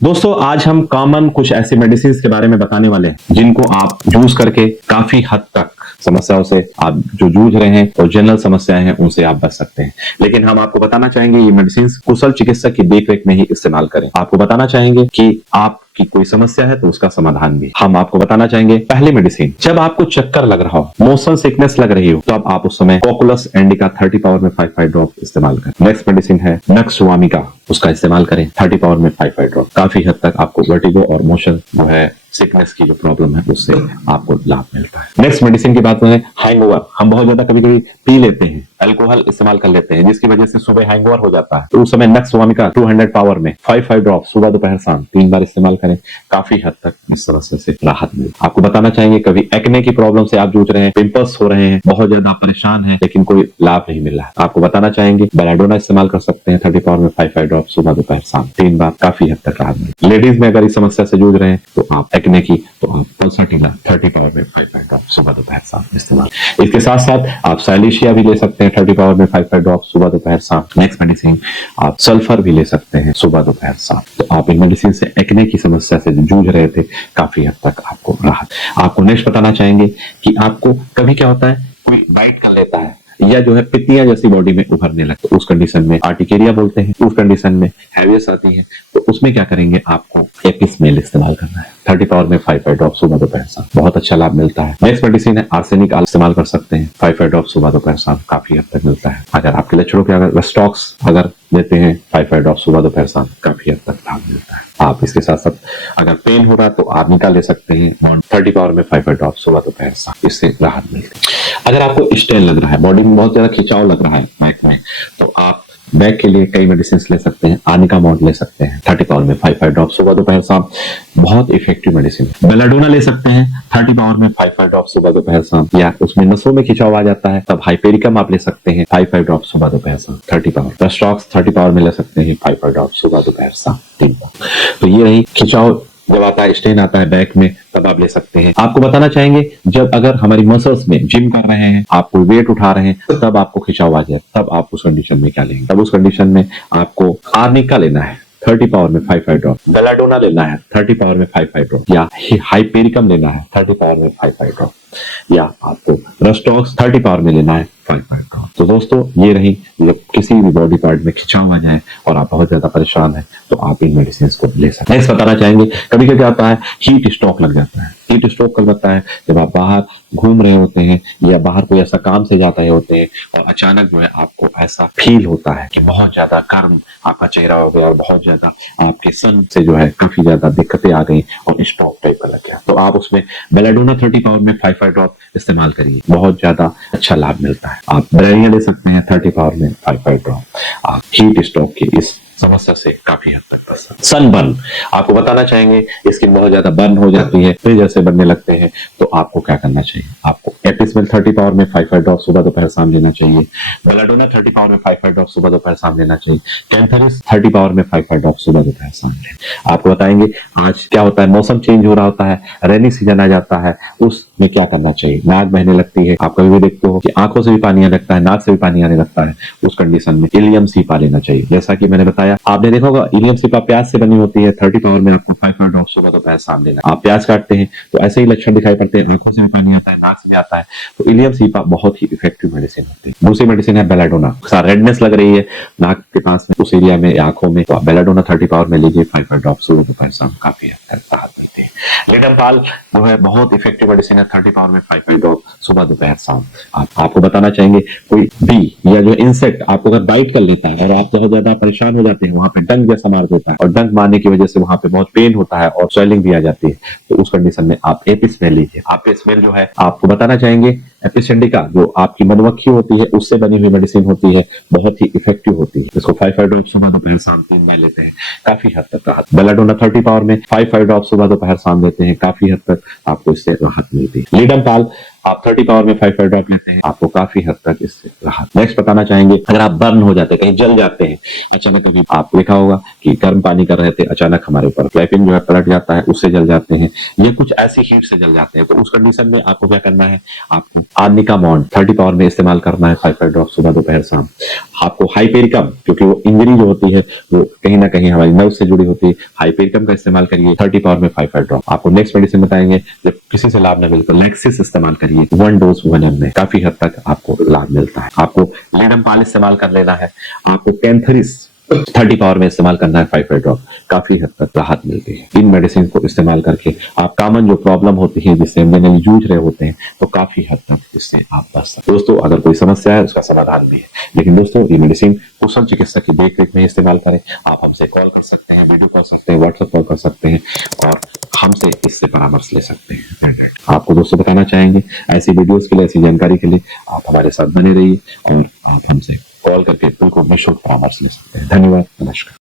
दोस्तों आज हम कॉमन कुछ ऐसे मेडिसिन के बारे में बताने वाले हैं जिनको आप यूज करके काफी हद तक समस्याओं से आप जो जूझ रहे हैं और जनरल समस्याएं हैं उनसे आप बच सकते हैं। लेकिन हम आपको बताना चाहेंगे ये मेडिसिन कुशल चिकित्सक की देखरेख में ही इस्तेमाल करें। आपको बताना चाहेंगे कि आपकी कोई समस्या है तो उसका समाधान भी। हम आपको बताना चाहेंगे पहली मेडिसिन, जब आपको चक्कर लग रहा हो, मोशन सिकनेस लग रही हो, तो अब आप उस समय कोकुलस इंडिका 30 पावर में 5 ड्रॉप इस्तेमाल करें। नेक्स्ट मेडिसिन है नक्सवामिका, उसका इस्तेमाल करें 30 पावर में 5 ड्रॉप। काफी हद तक आपको वर्टिगो और मोशन जो है सिकनेस की जो प्रॉब्लम है उससे आपको लाभ मिलता है। नेक्स्ट मेडिसिन की बात है हैंगओवर। हम बहुत ज्यादा कभी कभी पी लेते हैं, अल्कोहल इस्तेमाल कर लेते हैं, जिसकी वजह से सुबह हैंगओवर हो जाता है, तो उस समय नक्सवामिका 200 पावर में 5 ड्रॉप सुबह दोपहर शाम 3 बार इस्तेमाल करें। काफी हद तक इस समस्या से राहत मिलती है। आपको बताना चाहेंगे कभी एक्ने की प्रॉब्लम से आप जूझ रहे हैं, पिंपल्स हो रहे हैं, बहुत ज्यादा परेशान है लेकिन कोई लाभ नहीं मिल रहा है, आपको बताना चाहेंगे बेलाडोना इस्तेमाल कर सकते हैं 30 पावर में 5 ड्रॉप सुबह दोपहर शाम 3 बार। काफी हद तक राहत मिलती है। लेडीज में अगर इस समस्या से जूझ रहे हैं तो आप एक्ने की तो आप पल्साटिला 30 पावर में 5 ड्रॉप सुबह दोपहर शाम इस्तेमाल। इसके साथ साथ आप साइलिशिया भी ले सकते हैं 30 पावर में 5 ड्रॉप सुबह दोपहर शाम। नेक्स्ट मेडिसिन आप सल्फर भी ले सकते हैं सुबह दोपहर शाम। तो आप इन मेडिसिन से एक्ने की समस्या से जूझ रहे थे, काफी हद तक आपको राहत। आपको नेक्स्ट बताना चाहेंगे कि आपको कभी क्या होता है, कोई बाइट कर लेता है या जो है पित्तियां जैसी बॉडी में उभरने लगती है, उस कंडीशन में आर्टिकेरिया बोलते हैं। उस कंडीशन में हैवियस आती है, तो उसमें क्या करेंगे, आपको एपिसमेल इस्तेमाल करना है 30 पावर में 5 ड्रॉप सुबह दोपहर शाम। बहुत अच्छा लाभ मिलता है। नेक्स्ट मेडिसिन है आर्सेनिक, इस्तेमाल कर सकते हैं 5 ड्रॉप सुबह दोपहर शाम, काफी हद तक मिलता है। अगर आपके लक्षणों के अगर वेस्टॉक्स अगर लेते हैं 5 ड्रॉप सुबह दोपहर शाम, काफी हद तक लाभ मिलता है। आप इसके साथ साथ अगर पेन हो रहा है तो आर्निका ले सकते हैं 30 पावर में 5 ड्रॉप सुबह दोपहर शाम, इससे राहत मिलती है। अगर आपको स्ट्रेन लग रहा है, बॉडी में बहुत ज्यादा खिंचाव लग रहा है बैक में, तो आप बैक के लिए कई मेडिसिन ले सकते हैं। आर्निका मॉड ले सकते हैं 30 पावर में 5 ड्रॉप सुबह दोपहर शाम, बहुत इफेक्टिव मेडिसिन है। बेलाडोना ले सकते हैं 30 पावर में 5 ड्रॉप सुबह दोपहर शाम, या उसमें नसों में खिंचाव आ जाता है तब हाइपेरिकम आप ले सकते हैं 5 ड्रॉप सुबह दोपहर शाम 30 पावर। वेस्टॉक्स 30 पावर में ले सकते हैं 5 ड्रॉप सुबह दोपहर शाम 3 बार। तो ये रही खिंचाव जब आता है, स्ट्रेन आता है बैक में, तब आप ले सकते हैं। आपको बताना चाहेंगे जब अगर हमारी मसल्स में जिम कर रहे हैं, आप कोई वेट उठा रहे हैं, तब आपको खिंचाव आ जाए, तब आप उस कंडीशन में क्या लेंगे, तब उस कंडीशन में आपको आर्निका लेना है 30 पावर में 5 ड्रॉप, बेलाडोना लेना है 30 पावर में 5 ड्रॉप, या हाइपेरिकम लेना है 30 पावर में 5 ड्रॉप, या आपको वेस्टॉक्स 30 पावर में लेना है 5 ड्रॉप। तो दोस्तों ये रही, जब किसी भी बॉडी पार्ट में खिंचाव आ जाए और आप बहुत ज्यादा परेशान हैं तो आप इन मेडिसिन को ले सकते हैं। नेक्स्ट बताना चाहेंगे कभी कभी क्या होता है, हीट स्ट्रोक लग जाता है। हीट स्ट्रोक कब लगता है, जब आप बाहर घूम रहे होते हैं या बाहर कोई ऐसा काम से जाते होते हैं और अचानक जो है आपको ऐसा फील होता है कि बहुत ज्यादा गर्म आपका चेहरा हो गया और बहुत ज्यादा आपके सन से जो है काफी ज्यादा दिक्कतें आ गई और स्ट्रोक टाइप का लग गया, तो आप उसमें बेलाडोना 30 पावर में 5 ड्रॉप इस्तेमाल करिए, बहुत ज्यादा अच्छा लाभ मिलता है। आप ब्रेनिया ले सकते हैं 30 पावर में 5 ड्रॉप। आप हीट स्ट्रोक की इस समस्या से काफी हद तक बच सकते हैं। सनबर्न, आपको बताना चाहेंगे स्किन बहुत ज्यादा बर्न हो जाती है, फिर जैसे बनने लगते हैं, तो आपको क्या करना चाहिए, आपको एपिसमेल 30 पावर में 5 ड्रॉप सुबह दोपहर शाम लेना चाहिए। बेलाडोना 30 पावर में 5 ड्रॉप सुबह दोपहर शाम लेना चाहिए। कैंथरिस 30 पावर में 5 ड्रॉप सुबह दोपहर शाम लें। आपको बताएंगे आज क्या होता है, मौसम चेंज हो रहा होता है, रेनी सीजन आ जाता है, उसमें क्या करना चाहिए, नाक बहने लगती है, आप कभी भी देखते हो कि आंखों से भी पानी आने लगता है, नाक से भी पानी आने लगता है, उस कंडीशन में इलियम सीपा लेना चाहिए। जैसा कि मैंने बताया, आपने देखा होगा इलियम सीपा प्याज से बनी होती है, 30 पावर में आपको 5 ड्रॉप सुबह दोपहर शाम लेना। आप प्याज काटते हैं तो ऐसे ही लक्षण दिखाई पड़ते हैं, आंखों से भी पानी आता है, नाक से भी आता है, तो इलियम सीपा बहुत ही इफेक्टिव मेडिसिन होती है। दूसरी मेडिसिन है बेलाडोना, रेडनेस लग रही है नाक के पास में, उस एरिया में, आंखों में, तो आप बेलाडोना 30 पावर में लीजिए 5 ड्रॉप सुबह दोपहर शाम, काफी हद तक राहत मिलती है। लेटमपाल जो है बहुत इफेक्टिव मेडिसिन है 30 पावर में 5 ड्रॉप सुबह दोपहर शाम। आपको बताना चाहेंगे कोई बी या जो इंसेक्ट आपको अगर बाइट कर लेता है और आप बहुत ज्यादा परेशान हो जाते हैं, वहां पे डंक जैसा मार देता है और डंक मारने की वजह से वहां पे बहुत पेन होता है और स्वेलिंग भी आ जाती है, तो उस कंडीशन में आप एपिसमेल लीजिए। एपिसमेल जो है आपको बताना चाहेंगे, एपिस इंडिका जो आपकी मधुमक्खी होती है उससे बनी हुई मेडिसिन होती है, बहुत ही इफेक्टिव होती है। इसको 5 ड्रॉप सुबह दोपहर शाम 3 में लेते हैं, काफी हद तक राहत। बेलाडोना 30 पावर में 5 ड्रॉप सुबह दोपहर शाम लेते हैं, काफी हद तक आपको इससे राहत मिलती है। लीडमपाल आप 30 पावर में 5 ड्रॉप लेते हैं, आपको काफी हद तक इससे राहत। नेक्स्ट बताना चाहेंगे, अगर आप बर्न हो जाते हैं, कहीं जल जाते हैं अचानक, कभी आपको देखा होगा कि गर्म पानी कर रहे थे, अचानक हमारे ऊपर फ्लैपिंग जो है पलट जाता है, उससे जल जाते हैं, ये कुछ ऐसी हीट से जल जाते हैं, तो उस कंडीशन में आपको क्या करना है, आपको आर्निका बॉन्ड 30 पावर में इस्तेमाल करना है, 5 ड्रॉप सुबह दोपहर शाम। आपको हाइपेरिकम, क्योंकि वो इंजरी जो होती है वो कहीं ना कहीं हमारी नर्व से जुड़ी होती है, हाइपेरिकम का इस्तेमाल करिए 30 पावर में 5 ड्रॉप। आपको नेक्स्ट मेडिसिन बताएंगे, जब किसी से लाभ न मिले तो लेक्सिस इस्तेमाल करिए 1 डोज 1 ml में, काफी हद तक आपको लाभ मिलता है। आपको लीडम पाल इस्तेमाल कर लेना है, आपको कैंथरिस 30 पावर में इस्तेमाल करना है 5 ड्रॉप, काफी हद तक राहत मिलती है। इन मेडिसिन को इस्तेमाल करके आप कॉमन जो प्रॉब्लम होती है जिससे जनरली जूझ रहे होते हैं, तो काफी हद तक इससे आप बच सकते हैं। दोस्तों, अगर कोई समस्या है उसका समाधान भी है, लेकिन दोस्तों ये मेडिसिन कुशल चिकित्सक की देख रेख में इस्तेमाल करें। आप हमसे कॉल कर सकते हैं, वीडियो कॉल सकते हैं, व्हाट्सएप कॉल कर सकते हैं और हमसे इससे परामर्श ले सकते हैं। आपको दोस्तों बताना चाहेंगे, ऐसी वीडियोस के लिए, ऐसी जानकारी के लिए आप हमारे साथ बने रहिए और आप हमसे कॉल करके बिल्कुल निःशुल्क परामर्श ले सकते हैं। धन्यवाद, नमस्कार।